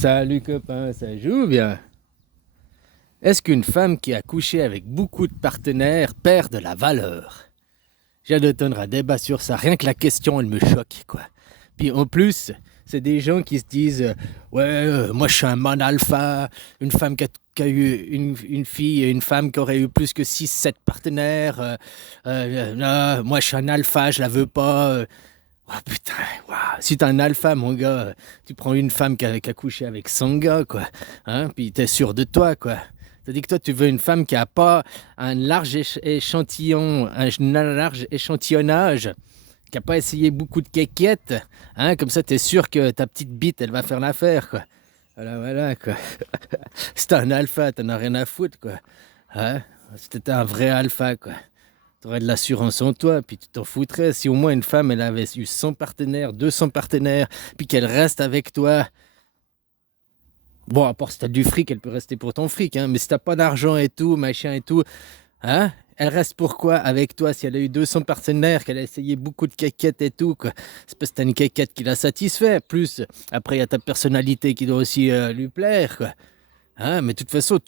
Salut copain, ça joue bien? Est-ce qu'une femme qui a couché avec beaucoup de partenaires perd de la valeur? J'ai de tenir un débat sur ça, rien que la question elle me choque quoi. Puis en plus, c'est des gens qui se disent ouais, moi je suis un man alpha, une femme qui a eu une fille, une femme qui aurait eu plus que 6, 7 partenaires, non, moi je suis un alpha, je la veux pas. Oh putain, waouh. Si t'es un alpha, mon gars, tu prends une femme qui a couché avec 100 gars, quoi. Hein, puis t'es sûr de toi, quoi. T'as dit que toi, tu veux une femme qui a pas un large échantillon, un large échantillonnage, qui a pas essayé beaucoup de quéquettes. Hein, comme ça, t'es sûr que ta petite bite, elle va faire l'affaire, quoi. Voilà, voilà, quoi. Si t'es un alpha, t'en as rien à foutre, quoi. Hein? Si t'étais un vrai alpha, quoi. T'aurais de l'assurance en toi, puis tu t'en foutrais. Si au moins une femme, elle avait eu 100 partenaires, 200 partenaires, puis qu'elle reste avec toi. Bon, à part si t'as du fric, elle peut rester pour ton fric, hein. Mais si t'as pas d'argent et tout, machin et tout, hein, elle reste pourquoi avec toi si elle a eu 200 partenaires, qu'elle a essayé beaucoup de quéquettes et tout, quoi. C'est parce que t'as une quéquette qui la satisfait. Plus, après, il y a ta personnalité qui doit aussi lui plaire, quoi. Hein, mais de toute façon,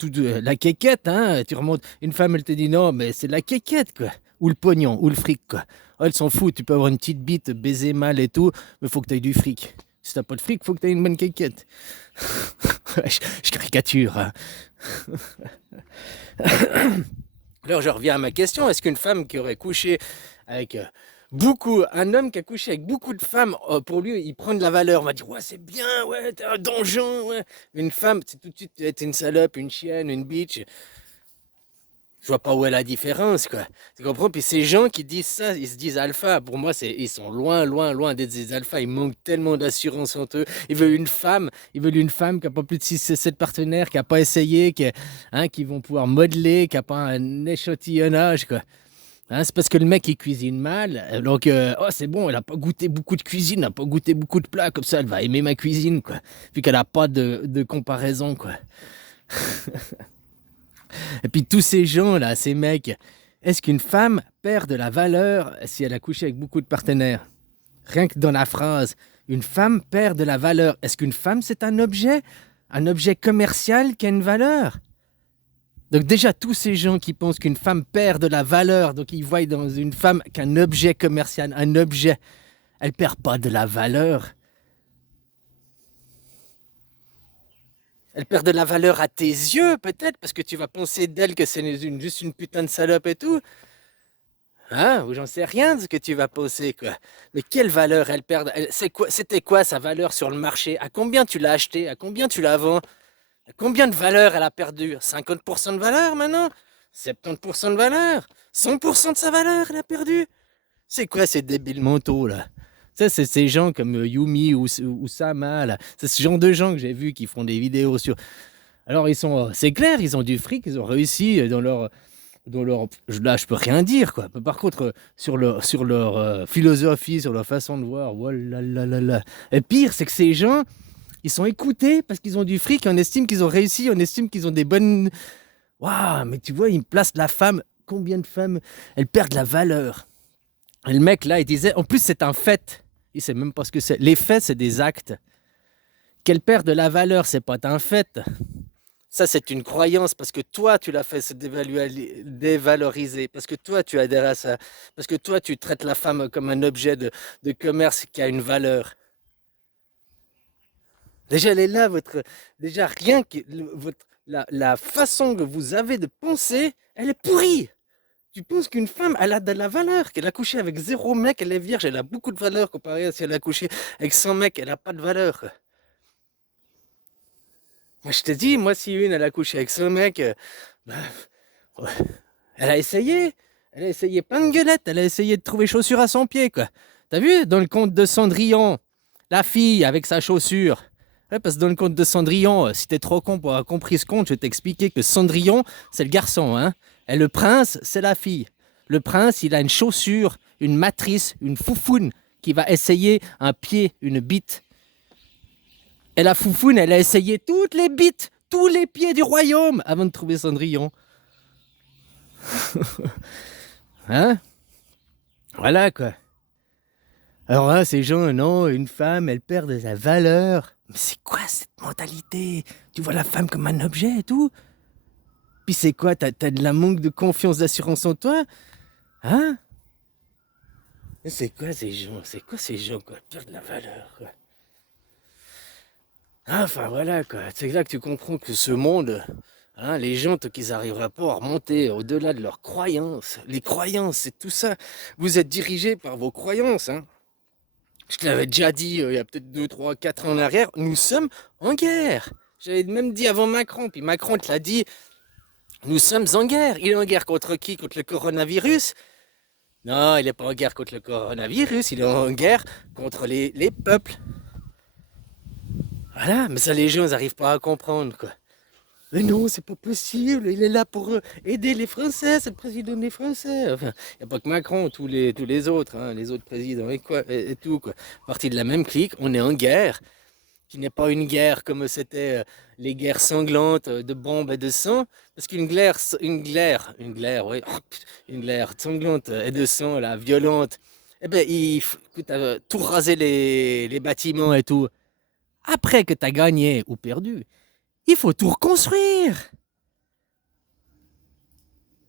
la quéquette, hein, tu remontes. Une femme, elle te dit non, mais c'est de la quéquette, quoi. Ou le pognon, ou le fric, quoi. Oh, elle s'en fout, tu peux avoir une petite bite, baiser mal et tout, mais faut que tu aies du fric. Si t'as pas de fric, faut que tu aies une bonne quéquette. je caricature, hein. Alors, je reviens à ma question. Est-ce qu'une femme qui aurait couché avec un homme qui a couché avec beaucoup de femmes, pour lui, il prend de la valeur. On va dire, ouais, c'est bien, ouais, t'es un donjon, ouais. Une femme, c'est tout de suite, t'es une salope, une chienne, une bitch. Je vois pas où est la différence, quoi. Tu comprends? Puis ces gens qui disent ça, ils se disent alpha. Pour moi, ils sont loin, loin, loin d'être des alphas. Ils manquent tellement d'assurance en eux. Ils veulent une femme qui a pas plus de 6, 7 partenaires, qui a pas essayé, qui vont pouvoir modeler, qui a pas un échantillonnage, quoi. Hein, c'est parce que le mec il cuisine mal, donc oh c'est bon, elle a pas goûté beaucoup de cuisine, elle a pas goûté beaucoup de plats, comme ça elle va aimer ma cuisine quoi. Puis qu'elle a pas de comparaison quoi. Et puis tous ces gens là, ces mecs, est-ce qu'une femme perd de la valeur si elle a couché avec beaucoup de partenaires? Rien que dans la phrase, une femme perd de la valeur. Est-ce qu'une femme c'est un objet? Un objet commercial qui a une valeur? Donc déjà, tous ces gens qui pensent qu'une femme perd de la valeur, donc ils voient dans une femme qu'un objet commercial, un objet, elle perd pas de la valeur. Elle perd de la valeur à tes yeux, peut-être, parce que tu vas penser d'elle que c'est juste une putain de salope et tout. Hein? Ou j'en sais rien de ce que tu vas penser, quoi. Mais quelle valeur elle perd? C'était quoi sa valeur sur le marché? À combien tu l'as acheté? À combien tu la vends? Combien de valeur elle a perdu? 50% de valeur maintenant? 70% de valeur? 100% de sa valeur elle a perdu? C'est quoi ces débiles mentaux là? Ça, c'est ces gens comme Yumi ou Sama là. C'est ce genre de gens que j'ai vu qui font des vidéos sur. Alors ils sont, c'est clair, ils ont du fric, ils ont réussi dans leur. Là, je peux rien dire quoi. Par contre, sur leur philosophie, sur leur façon de voir, voilà là là là. Et pire, c'est que ces gens, ils sont écoutés parce qu'ils ont du fric, on estime qu'ils ont réussi, on estime qu'ils ont des bonnes. Waouh, mais tu vois, ils placent la femme. Combien de femmes, elles perdent la valeur? Et le mec là, il disait, en plus c'est un fait. Il sait même pas ce que c'est. Les faits, c'est des actes. Qu'elle perd de la valeur, c'est pas un fait. Ça, c'est une croyance parce que toi, tu l'as fait se dévaloriser, parce que toi, tu adhères à ça, parce que toi, tu traites la femme comme un objet de commerce qui a une valeur. Déjà, elle est là, déjà rien que la façon que vous avez de penser, elle est pourrie. Tu penses qu'une femme, elle a de la valeur, qu'elle a couché avec 0 mec, elle est vierge, elle a beaucoup de valeur comparé à si elle a couché avec 100 mecs, elle a pas de valeur. Moi, je te dis, moi, si une, elle a couché avec 100 mecs, bah, ouais, elle a essayé. Elle a essayé plein de gueulettes, elle a essayé de trouver chaussures à son pied, quoi. T'as vu, dans le conte de Cendrillon, la fille avec sa chaussure. Ouais, parce que dans le conte de Cendrillon, si t'es trop con pour avoir compris ce conte, je vais t'expliquer que Cendrillon, c'est le garçon, hein. Et le prince, c'est la fille. Le prince, il a une chaussure, une matrice, une foufoune qui va essayer un pied, une bite. Et la foufoune, elle a essayé toutes les bites, tous les pieds du royaume avant de trouver Cendrillon. Hein? Voilà quoi. Alors là, ces gens, non, une femme, elle perd de sa valeur. Mais c'est quoi cette mentalité? Tu vois la femme comme un objet et tout? Puis c'est quoi? T'as de la manque de confiance, d'assurance en toi? Hein? Mais c'est quoi ces gens? C'est quoi ces gens, quoi? Perdre de la valeur, quoi. Ah, enfin voilà, quoi. C'est là que tu comprends que ce monde, hein, les gens, tant qu'ils n'arriveraient pas à remonter au-delà de leurs croyances, les croyances, c'est tout ça. Vous êtes dirigés par vos croyances, hein. Je te l'avais déjà dit il y a peut-être 2, 3, 4 ans en arrière, nous sommes en guerre. J'avais même dit avant Macron, puis Macron te l'a dit, nous sommes en guerre. Il est en guerre contre qui? Contre le coronavirus? Non, il n'est pas en guerre contre le coronavirus, il est en guerre contre les peuples. Voilà, mais ça les gens n'arrivent pas à comprendre, quoi. Mais non, c'est pas possible, il est là pour aider les Français, c'est le président des Français. Enfin, il n'y a pas que Macron, tous les autres, hein, les autres présidents et, quoi, et tout, quoi. Partie de la même clique, on est en guerre, qui n'est pas une guerre comme c'était les guerres sanglantes de bombes et de sang, parce qu'une glaire, oui, une glaire sanglante et de sang, là, violente, eh ben, écoute, tout raser les bâtiments et tout. Après que tu as gagné ou perdu, il faut tout reconstruire.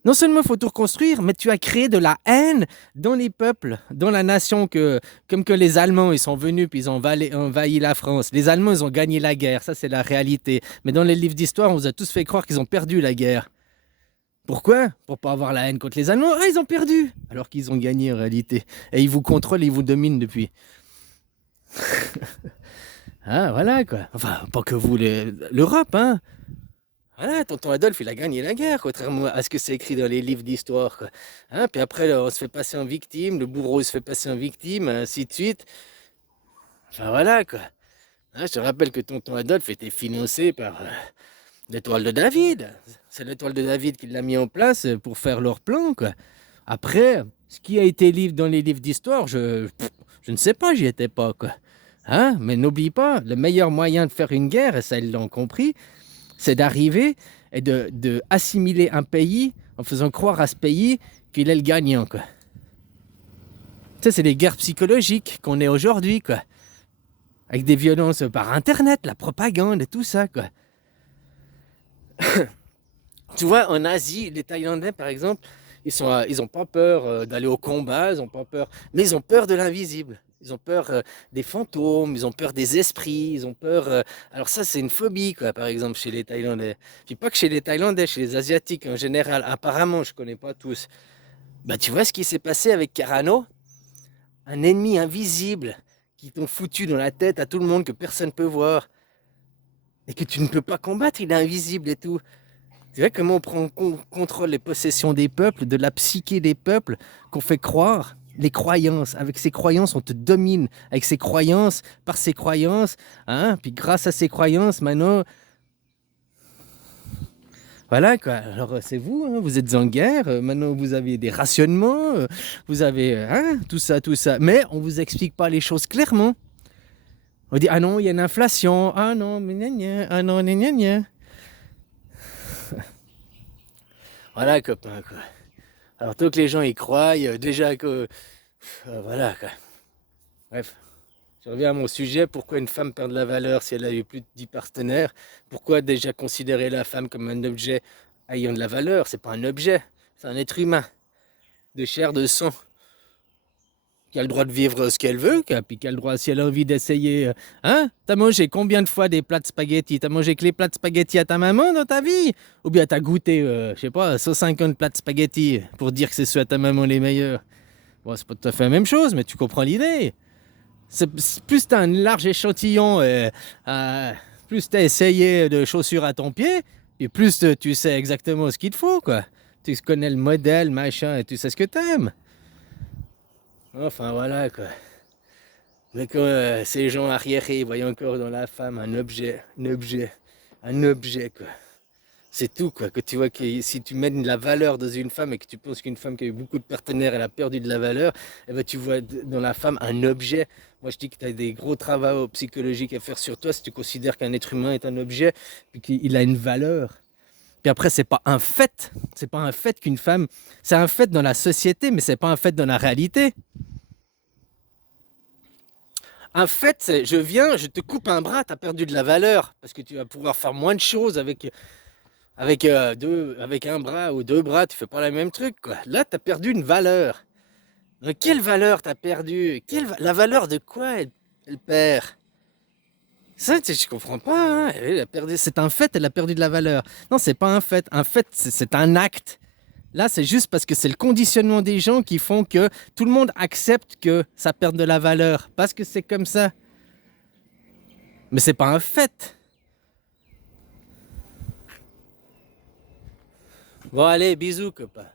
Non seulement il faut tout reconstruire, mais tu as créé de la haine dans les peuples, dans la nation, comme que les Allemands, ils sont venus puis ils ont envahi la France. Les Allemands, ils ont gagné la guerre, ça c'est la réalité. Mais dans les livres d'histoire, on vous a tous fait croire qu'ils ont perdu la guerre. Pourquoi? Pour pas avoir la haine contre les Allemands. Ah, ils ont perdu! Alors qu'ils ont gagné en réalité. Et ils vous contrôlent, ils vous dominent depuis. Ah, voilà quoi. Enfin, pas que vous, l'Europe, hein. Voilà, tonton Adolphe, il a gagné la guerre, contrairement à ce que c'est écrit dans les livres d'histoire, quoi. Hein, puis après, là, on se fait passer en victime, le bourreau se fait passer en victime, ainsi de suite. Enfin voilà, quoi. Hein, je te rappelle que tonton Adolphe était financé par l'étoile de David. C'est l'étoile de David qui l'a mis en place pour faire leur plan, quoi. Après, ce qui a été dans les livres d'histoire, je ne sais pas, j'y étais pas, quoi. Hein, mais n'oublie pas, le meilleur moyen de faire une guerre, et ça ils l'ont compris, c'est d'arriver et de assimiler un pays en faisant croire à ce pays qu'il est le gagnant, quoi. Ça, c'est les guerres psychologiques qu'on est aujourd'hui, quoi. Avec des violences par Internet, la propagande et tout ça, quoi. Tu vois, en Asie, les Thaïlandais, par exemple, ils ont pas peur d'aller au combat, ils ont pas peur, mais ils ont peur de l'invisible. Ils ont peur des fantômes, ils ont peur des esprits, ils ont peur. Alors ça, c'est une phobie, quoi, par exemple, chez les Thaïlandais. Puis pas que chez les Thaïlandais, chez les Asiatiques en général. Apparemment, je connais pas tous. Bah, tu vois ce qui s'est passé avec Carano? Un ennemi invisible qui t'ont foutu dans la tête à tout le monde que personne peut voir et que tu ne peux pas combattre. Il est invisible et tout. Tu vois comment on prend contrôle les possessions des peuples, de la psyché des peuples, qu'on fait croire les croyances. Avec ces croyances, on te domine. Avec ces croyances, par ces croyances, hein, puis grâce à ces croyances, maintenant, voilà quoi. Alors c'est vous, hein, vous êtes en guerre, maintenant vous avez des rationnements, vous avez hein, tout ça, tout ça. Mais on vous explique pas les choses clairement. On dit, ah non, il y a une inflation, ah non, mais gna gna, ah non, gna gna gna. Voilà, copain, quoi. Alors, tant que les gens y croient, déjà que. Voilà, quoi. Bref, je reviens à mon sujet. Pourquoi une femme perd de la valeur si elle a eu plus de 10 partenaires? Pourquoi déjà considérer la femme comme un objet ayant de la valeur? C'est pas un objet, c'est un être humain, de chair, de sang, qui a le droit de vivre ce qu'elle veut, puis qui a le droit, si elle a envie d'essayer. Hein? T'as mangé combien de fois des plats de spaghettis? T'as mangé que les plats de spaghettis à ta maman dans ta vie? Ou bien t'as goûté, je sais pas, 150 plats de spaghettis pour dire que c'est ceux à ta maman les meilleurs? Bon, c'est pas tout à fait la même chose, mais tu comprends l'idée. Plus t'as un large échantillon, plus t'as essayé de chaussures à ton pied, et plus tu sais exactement ce qu'il te faut, quoi. Tu connais le modèle, machin, et tu sais ce que t'aimes. Enfin, voilà, quoi. Mais quand ces gens arriérés voient encore dans la femme un objet, un objet, quoi. C'est tout, quoi. Que tu vois que si tu mets de la valeur dans une femme et que tu penses qu'une femme qui a eu beaucoup de partenaires, elle a perdu de la valeur, eh ben, tu vois dans la femme un objet. Moi, je dis que tu as des gros travaux psychologiques à faire sur toi si tu considères qu'un être humain est un objet et qu'il a une valeur. Puis après, c'est pas un fait. C'est pas un fait qu'une femme. C'est un fait dans la société, mais c'est pas un fait dans la réalité. Un fait, c'est je viens, je te coupe un bras, t'as perdu de la valeur. Parce que tu vas pouvoir faire moins de choses avec un bras ou deux bras, tu fais pas le même truc, quoi. Là, t'as perdu une valeur. Mais quelle valeur t'as perdu? La valeur de quoi elle perd? Ça, je comprends pas, hein. Elle a perdu, c'est un fait, elle a perdu de la valeur. Non, c'est pas un fait. Un fait, c'est un acte. Là, c'est juste parce que c'est le conditionnement des gens qui font que tout le monde accepte que ça perde de la valeur. Parce que c'est comme ça. Mais c'est pas un fait. Bon, allez, bisous, copain.